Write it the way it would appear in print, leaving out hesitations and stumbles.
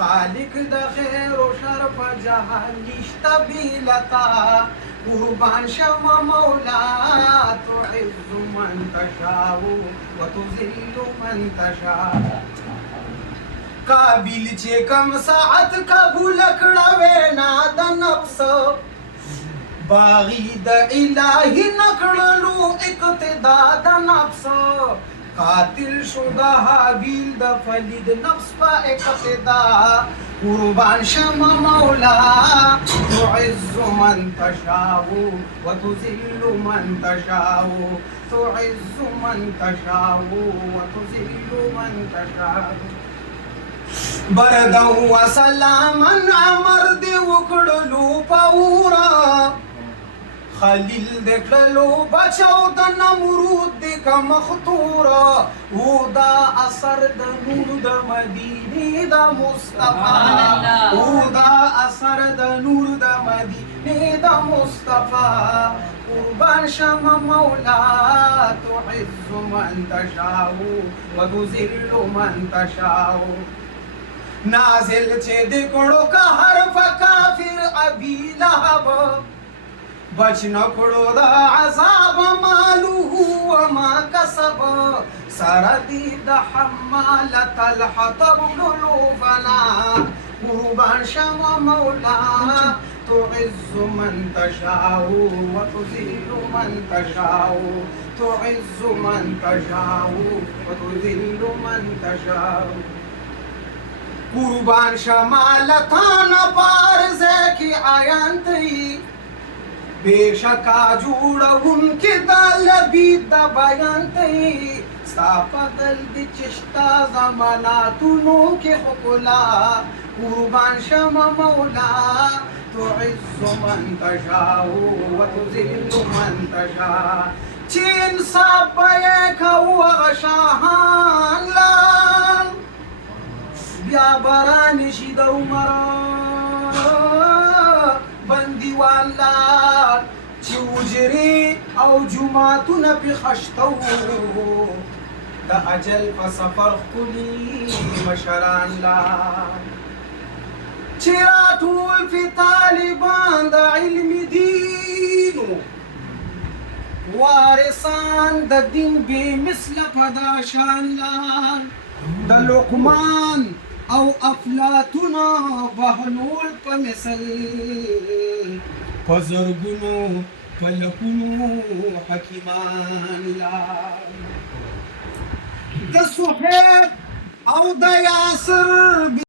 خالق د خیر و شرف جهان نشته بیلتا قربان شم مولا تعز من تشاء وتذل من تشاء قابل چې کم ساعت قبول کړه وینا د نفس باغی د الهی نکړلو اقتدا د نفس قاتل شو د حابیل د فلید نفس په اقتدا قربان شم مولا تعز من تشاء وتذل من تشاء تعز من تشاء وتذل من تشاء بردو و سلامن امر دی وکړلو پورا خلیل دکړلو بچو د نمرود د کمختورا و دا اثر د نور د مدینه د مصطفی و دا اثر د نور د مدینه د مصطفی قربان شم مولا تعز من تشاء وتذل من تشاء نازل چې د کړو که حرف کافر ابي لهب بچ نه کړو د عذاب مالو وما کسب سره دي د حمالة الحطب لولوفنا قربان شم مولا تعز من تشاء وتذل من تشاء تعز من تشاء وتذل من تشاء قربان شمالتان پارزه کی آیانتی بیشکا جوڑون کی دلبید دا بیانتی ستا پدل دی چشتا زماناتونو کی حقلا قربان شم مولا تعز من تشاء وتذل من تشاء چی انصاب بیک وغشاہان لال بیا بران شي د عمر بندیوان لار چې وجري او جمعتونه پې خشتو د اجل په سفر ښکلي مشران لار چې راټول فی طالبان د علم دینو وارثان د دین بې مثله په دا شان لار د لقمان او افلاطونه بهلول په مثل په زرګونو په لکونو حکیمان لار د صهیب او د یاسر